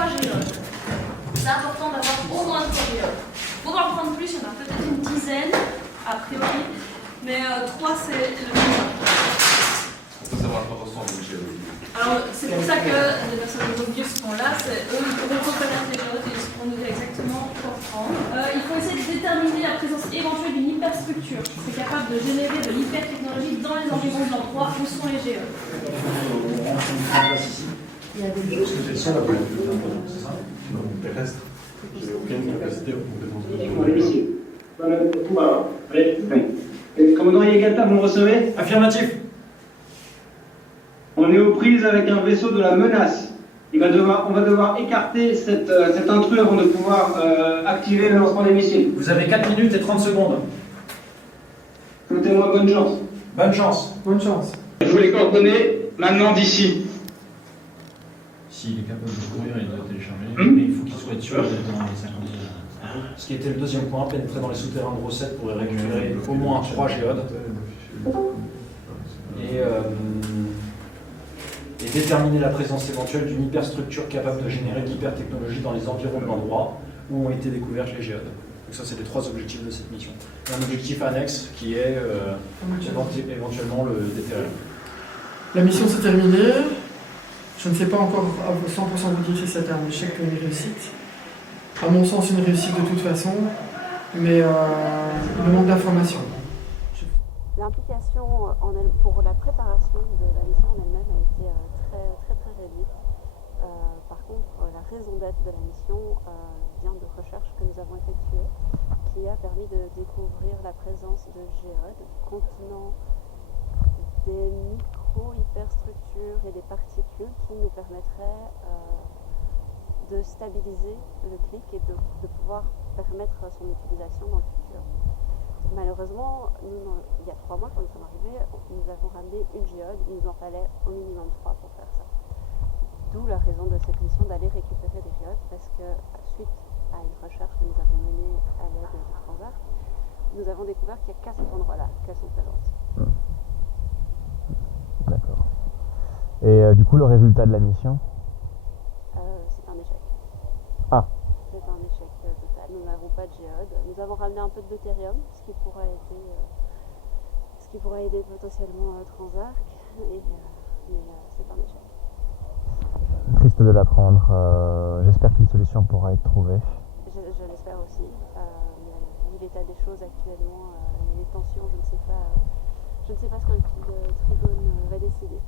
3 géodes. C'est important d'avoir au moins 3 géodes. Pour en prendre plus, il y en a peut-être une dizaine, a priori, mais 3 c'est le minimum. On peut savoir à quoi ressemble une géode. Alors c'est pour ça que les personnes des obvious seront là, c'est eux qui pourront reconnaître les géodes et ils pourront nous dire exactement quoi prendre. Il faut essayer de déterminer la présence éventuelle d'une hyperstructure qui est capable de générer de l'hypertechnologie dans les environs de l'endroit où sont les géodes. Il y a des C'est ça la politique, c'est ça? Non, terrestre. J'ai aucune capacité ou compétence. Commandant Yegata, vous me recevez? Affirmatif. On est aux prises avec un vaisseau de la menace. On va devoir écarter cet intrus avant de pouvoir activer le lancement des missiles. Vous avez 4 minutes et 30 secondes. Souhaitez-moi bonne chance. Bonne chance. bonne chance. Je vous les coordonnées maintenant d'ici. S'il est capable de courir, il doit télécharger. Mais il faut qu'il soit sûr d'être dans les 50. Ce qui était le deuxième point, pénétrer dans les souterrains de Rosette pour y récupérer au moins 3 géodes. Et déterminer la présence éventuelle d'une hyperstructure capable de générer de l'hypertechnologie dans les environs de l'endroit où ont été découvertes les géodes. Donc ça, c'est les 3 objectifs de cette mission. Et un objectif annexe qui est éventuellement le déterrer. La mission s'est terminée. Je ne sais pas encore à 100% vous dire si c'était un échec ou une réussite. À mon sens, une réussite de toute façon, mais il manque d'informations. L'implication pour la préparation de la mission en elle-même a été très réduite. Par contre, la raison d'être de la mission vient de recherches que nous avons effectuées, qui a permis de découvrir la présence de géodes contenant des micro-hyperstructures et des particules qui nous permettraient de stabiliser le clic et de pouvoir permettre son utilisation dans le futur. Malheureusement, il y a 3 mois quand nous sommes arrivés, nous avons ramené une géode, il nous en fallait au minimum 3 pour faire ça. D'où la raison de cette mission d'aller récupérer des géodes, parce que suite à une recherche que nous avons menée à l'aide du Transarc, nous avons découvert qu'il y a qu'à cet endroit-là qu'elles sont présentes. D'accord. Et du coup, le résultat de la mission? C'est un échec. Ah. C'est un échec total. Nous n'avons pas de géode. Nous avons ramené un peu de deutérium, ce qui pourra aider potentiellement Transarc, mais c'est un échec. Triste de l'apprendre. J'espère qu'une solution pourra être trouvée. Je l'espère aussi. Mais vu l'état des choses actuellement, les tensions, je ne sais pas ce qu'un petit Trigone va décider.